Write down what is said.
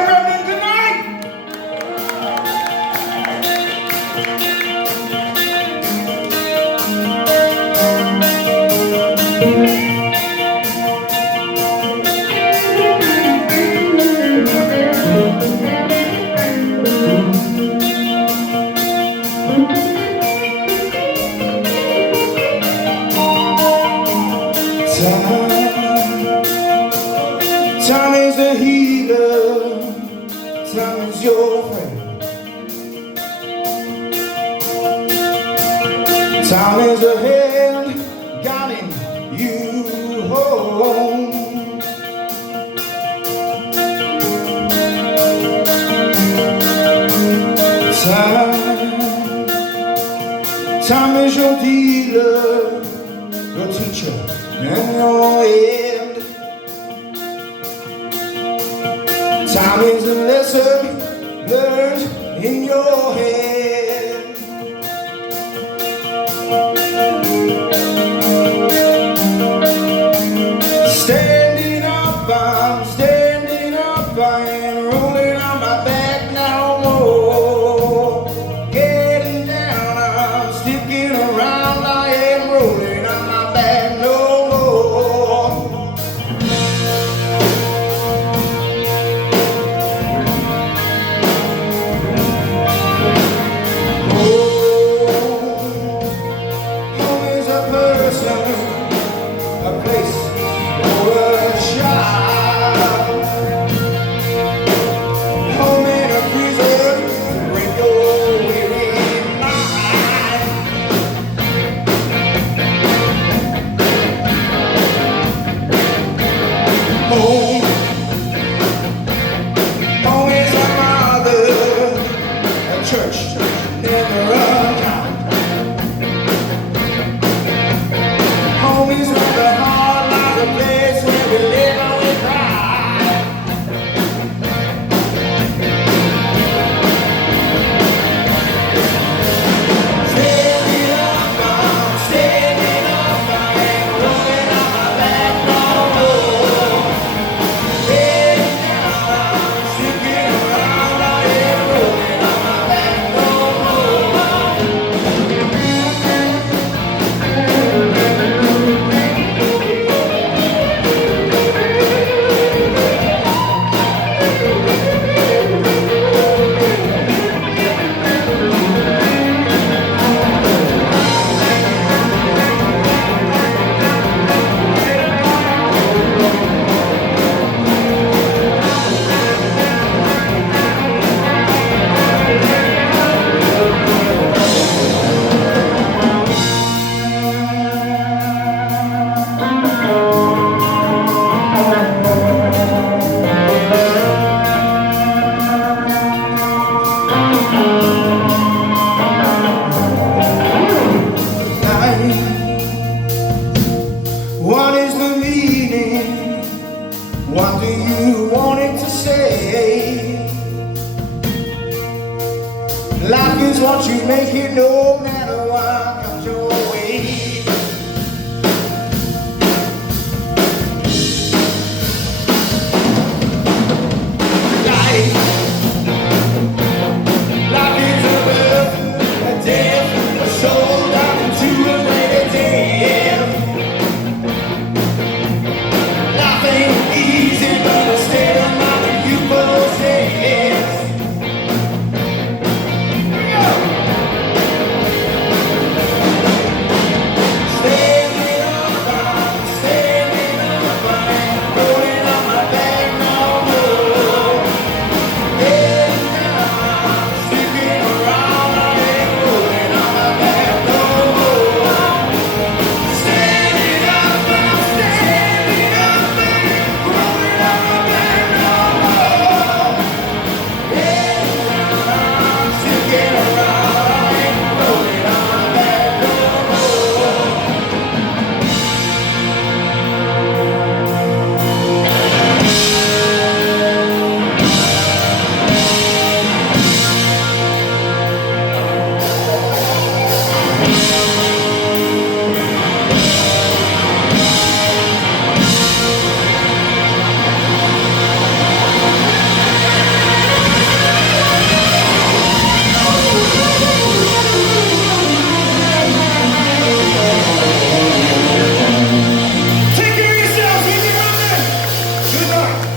hear Revenant tonight? Time is a healer, time is your friend. Time is a hand guiding you home. Time is your dealer, your teacher, and your end. Time is a lesson learned in your head. Standing up, I ain't rolling on my back no more. Getting down, I'm sticking around, I ain't rolling on my back no more. Home is a person, a place, or a child. Home in a prison to break your weary mind. Home is a mother, a church, never a kind. Home is where the heart lies, a place where we live and we cry. Standing up, I ain't rolling on my back no more. Heading down, I'm sticking around, I ain't rolling on my back no What is the meaning? What do you want it to say? Life is what you make it, no matter what comes your way. Life is a birth, a death, a soul down into a greater day. Nothing easy but a state of mind that you possess. Come on.